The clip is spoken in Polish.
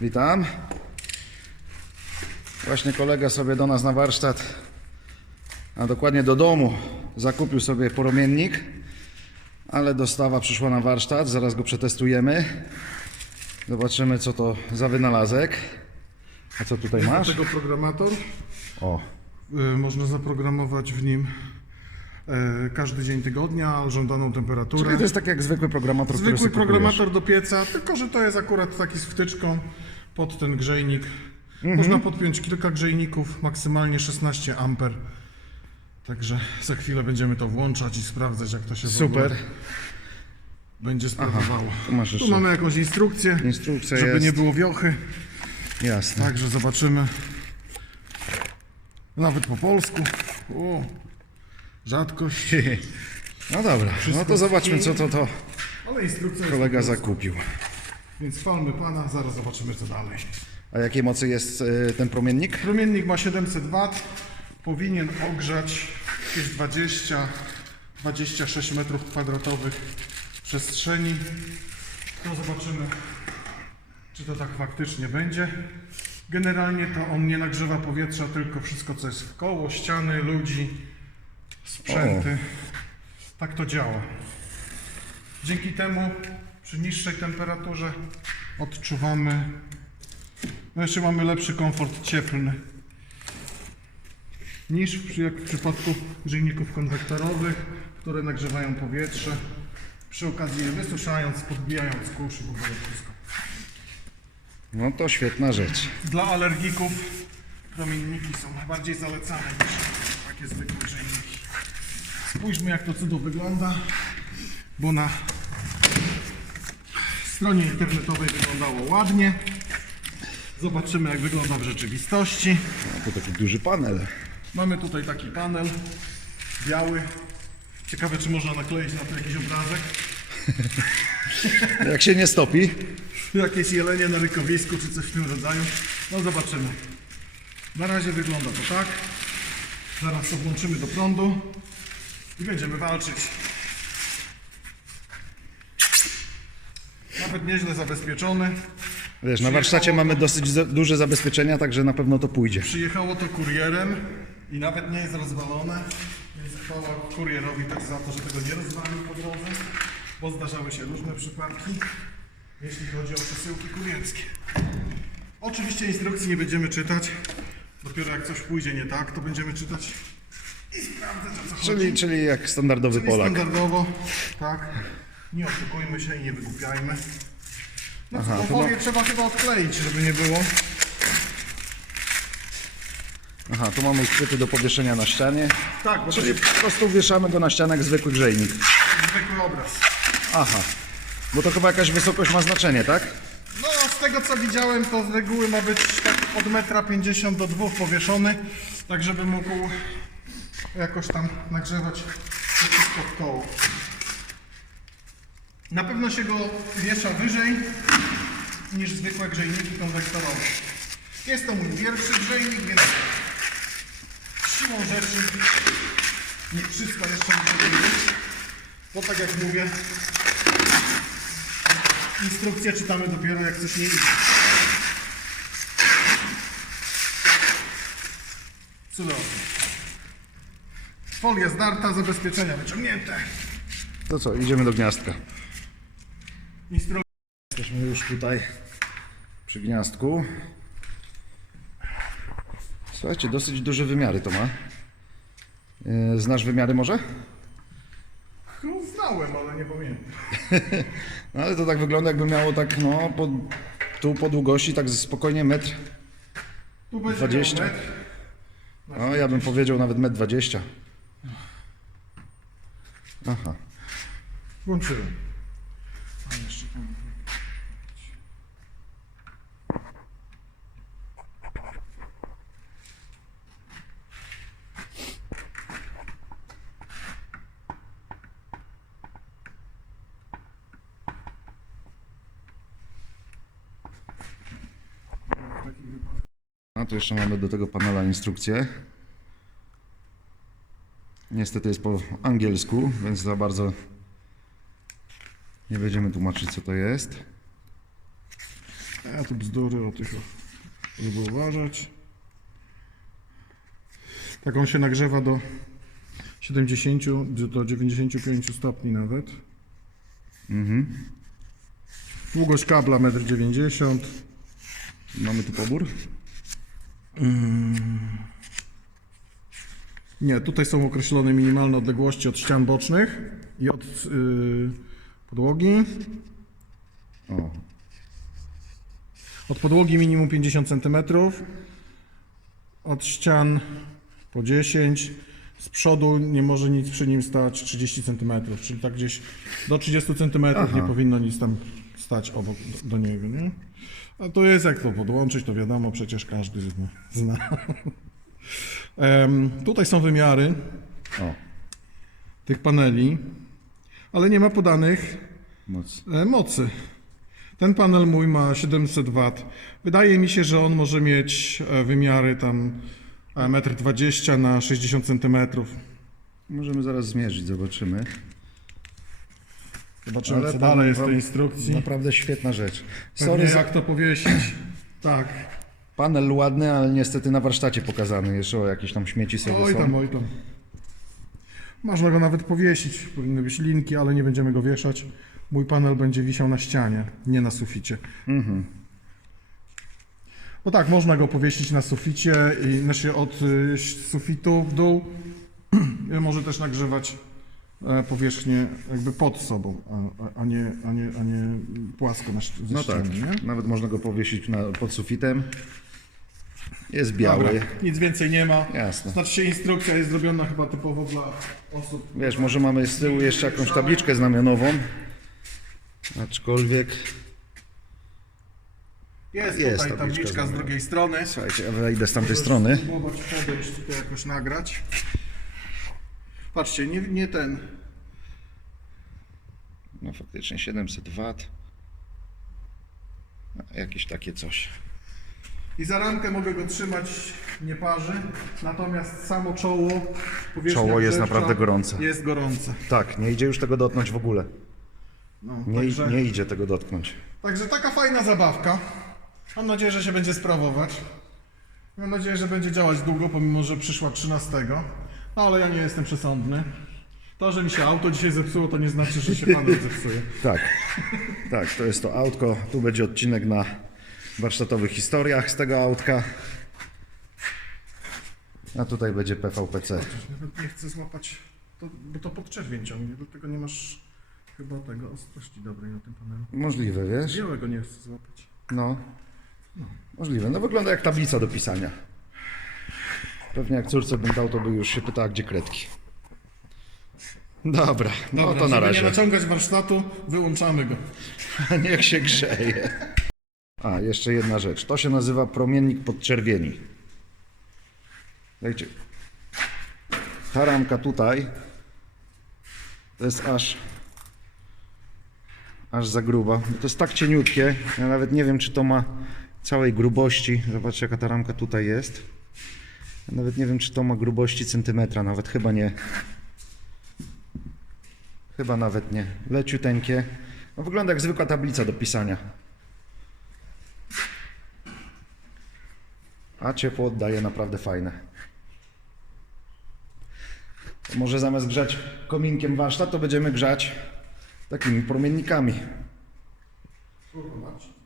Witam. Właśnie kolega sobie do nas na warsztat, a dokładnie do domu, zakupił sobie poromiennik, ale dostawa przyszła na warsztat, zaraz go przetestujemy. Zobaczymy co to za wynalazek. A co tutaj masz? tego programator. O, Y, Można zaprogramować w nim każdy dzień tygodnia, żądaną temperaturę. czyli to jest tak jak zwykły programator, Zwykły programator do pieca, tylko że to jest akurat taki z wtyczką pod ten grzejnik. Mhm. Można podpiąć kilka grzejników, maksymalnie 16 amper. Także za chwilę będziemy to włączać i sprawdzać, jak to się Super. będzie sprawowało. tu masz Tu jeszcze mamy jakąś instrukcję, instrukcja żeby jest. nie było wiochy. Jasne. Także zobaczymy. Nawet po polsku. O, rzadkość. No dobra, no to zobaczmy co to, to Ale instrukcja jest kolega po zakupił. Więc chwalmy pana, zaraz zobaczymy co dalej. A jakiej mocy jest e, ten promiennik? Promiennik ma 700 W. Powinien ogrzać jakieś 20 26 metrów kwadratowych przestrzeni. To zobaczymy, czy to tak faktycznie będzie. Generalnie to on nie nagrzewa powietrza, tylko wszystko co jest w koło, ściany, ludzi, sprzęty. Tak to działa. Dzięki temu przy niższej temperaturze odczuwamy, no jeszcze mamy lepszy komfort cieplny niż w, jak w przypadku grzejników konwektorowych, które nagrzewają powietrze, przy okazji je wysuszając, podbijając kurz i w ogóle wszystko. No to świetna rzecz. Dla alergików promienniki są bardziej zalecane niż takie zwykłe grzejniki. Spójrzmy jak to cudo wygląda, bo na stronie internetowej wyglądało ładnie. Zobaczymy jak wygląda w rzeczywistości. To taki duży panel. Mamy tutaj taki panel biały. Ciekawe czy można nakleić na to jakiś obrazek. Jak się nie stopi, Jakieś jelenie na rykowisku czy coś w tym rodzaju. No zobaczymy. Na razie wygląda to tak. Zaraz to włączymy do prądu i będziemy walczyć. Nawet nieźle zabezpieczony. wiesz, na warsztacie mamy dosyć za- duże zabezpieczenia, także na pewno to pójdzie. Przyjechało to kurierem i nawet nie jest rozwalone. Więc chwała kurierowi też za to, że tego nie rozwalił po drodze, bo zdarzały się różne przypadki, jeśli chodzi o przesyłki kurierskie. Oczywiście instrukcji nie będziemy czytać. Dopiero jak coś pójdzie nie tak, to będziemy czytać i sprawdzać o co chodzi. Czyli, czyli jak standardowy Czyli Polak. standardowo, tak. Nie oszukujmy się i nie wygłupiajmy. No Aha, to ma- trzeba chyba odkleić, żeby nie było. Aha, tu mamy uchwyty do powieszenia na ścianie. Tak, bo to Czyli po prostu wieszamy go na ścianę jak zwykły grzejnik. zwykły obraz. Aha. Bo to chyba jakaś wysokość ma znaczenie, tak? No, z tego co widziałem, to z reguły ma być tak od 1,50 m do 2 powieszony, tak żeby mógł jakoś tam nagrzewać wszystko w koło. Na pewno się go wiesza wyżej niż zwykłe grzejniki konwektorowe. Jest to mój pierwszy grzejnik, więc siłą rzeczy nie wszystko jeszcze muszę wiedzieć. Bo tak jak mówię, Instrukcję czytamy dopiero jak coś nie idzie. Cudownie. Folia zdarta, zabezpieczenia wyciągnięte. To co, idziemy do gniazdka. Instrukcja. Jesteśmy już tutaj przy gniazdku. Słuchajcie, dosyć duże wymiary to ma. E, Znasz wymiary może? No, znałem, ale nie pamiętam. No, ale to tak wygląda jakby miało tak, no, po, tu po długości tak spokojnie metr. Tu będzie 20. miał metr. No, ja bym powiedział nawet metr 20. Aha. Włączyłem. A jeszcze tam. A tu jeszcze mamy do tego panela instrukcję. Niestety jest po angielsku, więc za bardzo nie będziemy tłumaczyć co to jest. Ja tu bzdury o tych, żeby uważać. Tak on się nagrzewa do 70, do 95 stopni nawet. Długość kabla 1,90 m. Mamy tu pobór? Nie, tutaj są określone minimalne odległości od ścian bocznych i od yy, podłogi. O, Od podłogi minimum 50 cm. Od ścian po 10. Z przodu nie może nic przy nim stać 30 cm, czyli tak gdzieś do 30 cm nie powinno nic tam stać obok do, do niego, nie? A to jest jak to podłączyć, to wiadomo, przecież każdy zna. Tutaj są wymiary o, tych paneli, ale nie ma podanych moc. e, mocy. Ten panel mój ma 700 W. Wydaje mi się, że on może mieć e, wymiary tam e, 1,20 m na 60 cm. Możemy zaraz zmierzyć, zobaczymy. Zobaczymy, Ale co dalej jest w tej instrukcji. Naprawdę świetna rzecz. Sorry, za jak to powiedzieć. Tak. Panel ładny, ale niestety na warsztacie pokazany. Jeszcze o jakieś tam śmieci sobie Oj są. tam, oj tam. Można go nawet powiesić. Powinny być linki, ale nie będziemy go wieszać. Mój panel będzie wisiał na ścianie, nie na suficie. Mhm. No tak, można go powiesić na suficie i znaczy od y, sufitu w dół. Może też nagrzewać e, powierzchnię jakby pod sobą, a, a, a, nie, a, nie, a nie płasko na, sz- ze No tak, ściany, nie? nawet można go powiesić na, pod sufitem. Jest biały. Dobra, nic więcej nie ma. Jasne. Znaczy instrukcja jest zrobiona chyba typowo dla osób. Wiesz, może mamy z tyłu jeszcze jakąś tabliczkę znamionową. Aczkolwiek, Jest, Jest tutaj tabliczka z drugiej strony. słuchajcie, ja wejdę z tamtej strony. Spróbować podejść tutaj jakoś nagrać. Patrzcie, nie, nie ten. No faktycznie 700 W. Jakieś takie coś. I za ramkę mogę go trzymać, nie parzy. Natomiast samo czoło, powierzchnia Czoło jest naprawdę gorące. Jest gorące. Tak, nie idzie już tego dotknąć w ogóle. No, Nie, także, nie idzie tego dotknąć. także taka fajna zabawka. Mam nadzieję, że się będzie sprawować. Mam nadzieję, że będzie działać długo, pomimo że przyszła 13. No ale ja nie jestem przesądny. To, że mi się auto dzisiaj zepsuło, to nie znaczy, że się panel zepsuje. Tak, tak, to jest to autko. Tu będzie odcinek na warsztatowych historiach z tego autka. A tutaj będzie PVPC. Nawet nie chcę złapać, to, bo to podczerwień ciągnie, dlatego nie masz chyba tego ostrości dobrej na tym panelu. Możliwe, wiesz? Białego nie chcę złapać. No, możliwe. No wygląda jak tablica do pisania. Pewnie jak córce bym dał, to by już się pytała, gdzie kredki. Dobra, no Dobra, to na razie. nie naciągać warsztatu, wyłączamy go. Niech się grzeje. A, jeszcze jedna rzecz. To się nazywa promiennik podczerwieni. Dajcie. Ta ramka tutaj to jest aż aż za gruba. To jest tak cieniutkie. Ja nawet nie wiem, czy to ma całej grubości. Zobaczcie, jaka ta ramka tutaj jest. Ja nawet nie wiem, czy to ma grubości centymetra. Nawet chyba nie. Chyba nawet nie. Leciuteńkie. No, wygląda jak zwykła tablica do pisania. A ciepło oddaje naprawdę fajne. Może zamiast grzać kominkiem warsztat, to będziemy grzać takimi promiennikami. Kurwa.